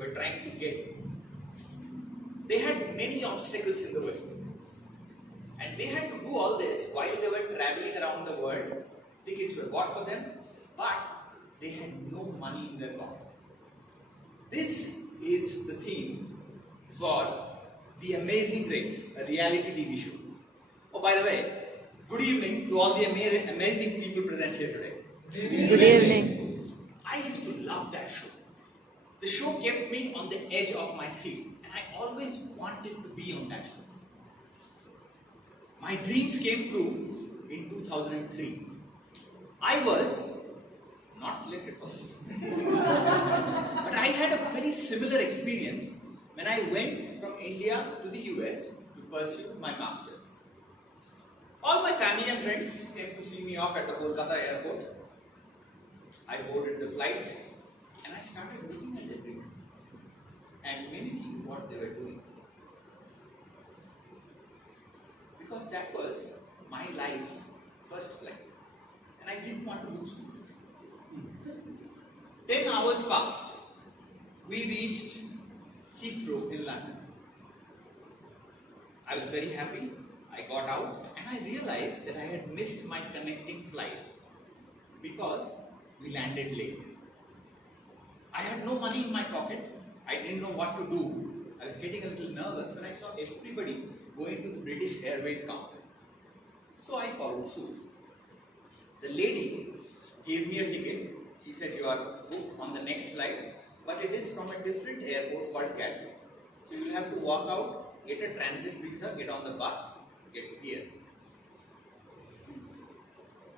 were trying to get. They had many obstacles in the way. And they had to do all this while they were traveling around the world. Tickets were bought for them, but they had no money in their pocket. This is the theme for The Amazing Race, a reality TV show. Oh, by the way, good evening to all the amazing people present here today. Good evening. I used to love that show. The show kept me on the edge of my seat, and I always wanted to be on that show. My dreams came true in 2003. I was not selected for it. But I had a very similar experience when I went from India to the US to pursue my masters. All my family and friends came to see me off at the Kolkata airport. I boarded the flight and I started looking at everyone and mimicking what they were doing. Because that was my life's first flight and I didn't want to lose it. 10 hours passed. We reached Heathrow in London. I was very happy. I got out and I realized that I had missed my connecting flight because we landed late. I had no money in my pocket. I didn't know what to do. I was getting a little nervous when I saw everybody going to the British Airways counter. So I followed suit. The lady gave me a ticket. She said, you are booked on the next flight, but it is from a different airport called Gatwick. So you will have to walk out, get a transit visa, get on the bus, get here.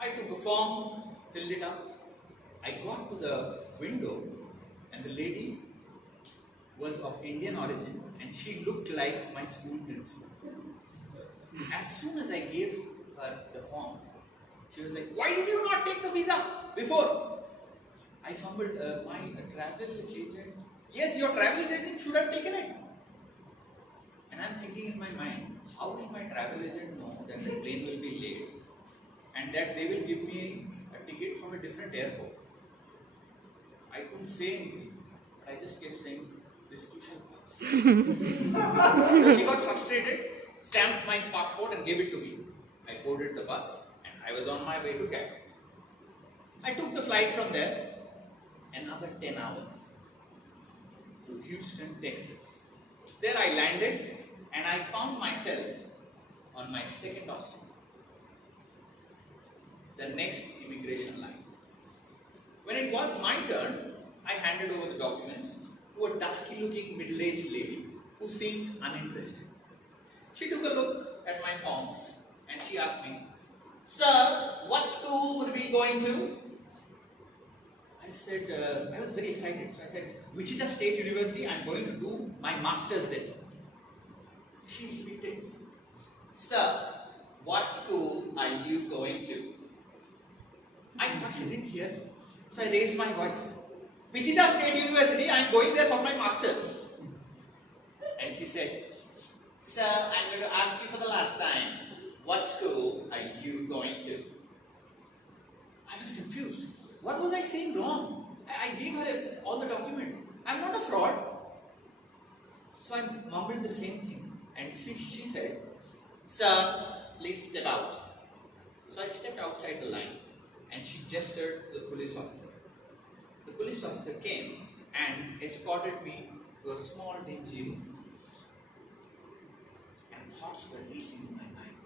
I took a form, filled it up. I got to the window and the lady was of Indian origin and she looked like my school principal. As soon as I gave her the form, she was like, why did you not take the visa before? I fumbled, my travel agent. Yes, your travel agent should have taken it. And I'm thinking in my mind, how will my travel agent know that the plane will be late and that they will give me a ticket from a different airport? I couldn't say anything, but I just kept saying, this too shall pass. She got frustrated, stamped my passport and gave it to me. I boarded the bus and I was on my way to Gatwick. I took the flight from there, another 10 hours, to Houston, Texas. There I landed and I found myself on my second obstacle, the next immigration line. When it was my turn, I handed over the documents to a dusky-looking middle-aged lady who seemed uninterested. She took a look at my forms and she asked me, sir, what school would we going to? I said, I was very excited. So I said, Wichita State University, I'm going to do my master's there. She repeated, sir, what school are you going to? I thought she didn't hear. So I raised my voice. Wichita State University, I'm going there for my master's. And she said, sir, I'm going to ask you for the last time, what school are you going to? I was confused. What was I saying wrong? I gave her all the document. I'm not a fraud. So I mumbled the same thing. And she said, sir, please step out. So I stepped outside the line and she gestured to the police officer. The police officer came and escorted me to a small dingy room. And thoughts were racing in my mind.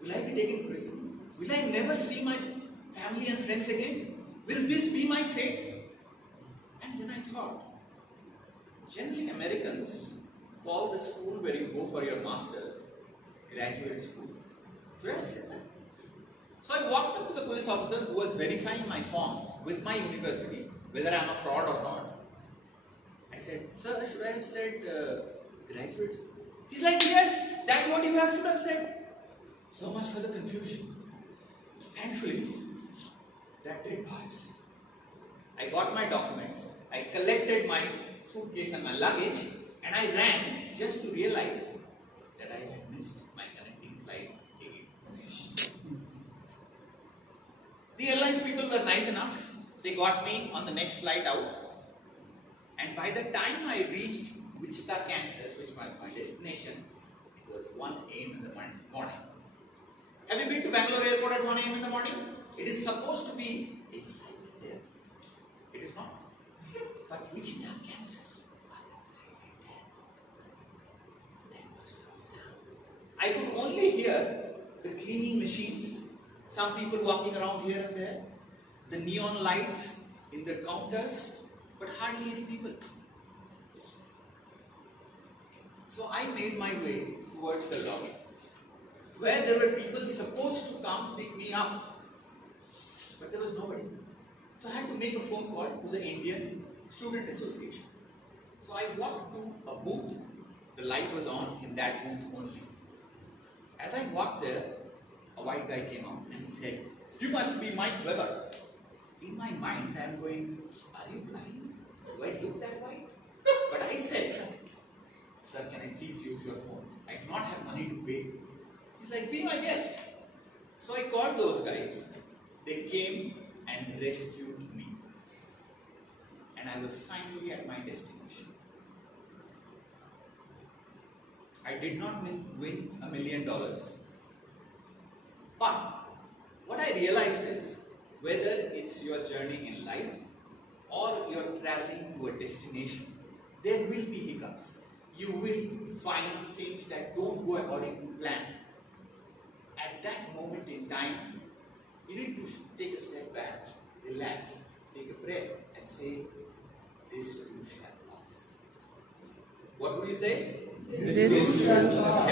Will I be taken to prison? Will I never see my family and friends again? Will this be my fate? And then I thought, generally Americans call the school where you go for your master's graduate school. Should I have said that? So I walked up to the police officer who was verifying my forms with my university, whether I am a fraud or not. I said, sir, should I have said graduate school? He's like, yes, that's what you should have said. So much for the confusion. Thankfully, that did pass. I got my documents, I collected my suitcase and my luggage, and I ran just to realize that I had missed my connecting flight ticket. The airlines people were nice enough. They got me on the next flight out. And by the time I reached Wichita, Kansas, which was my destination, it was 1 a.m. in the morning. Have you been to Bangalore airport at 1 a.m. in the morning? It is supposed to be a silent there. It is not. But Wichita, Kansas was a silent there. There was no sound. I could only hear the cleaning machines, some people walking around here and there, the neon lights in the counters, but hardly any people. So I made my way towards the lobby, where there were people supposed to come pick me up, but there was nobody. So I had to make a phone call to the Indian Student Association. So I walked to a booth. The light was on in that booth only. As I walked there, a white guy came out and he said, "You must be Mike Weber." In my mind, I am going, "Are you blind? Do I look that white?" But I said, "Sir, can I please use your phone? I do not have money to pay." He's like, "Be my guest." So I called those guys. They came and rescued me. And I was finally at my destination. I did not win $1 million. But what I realized is, whether it's your journey in life or you're traveling to a destination, there will be hiccups. You will find things that don't go according to plan. At that moment in time, you need to take a step back, relax, take a breath and say, "This too shall pass." What would you say? This shall pass.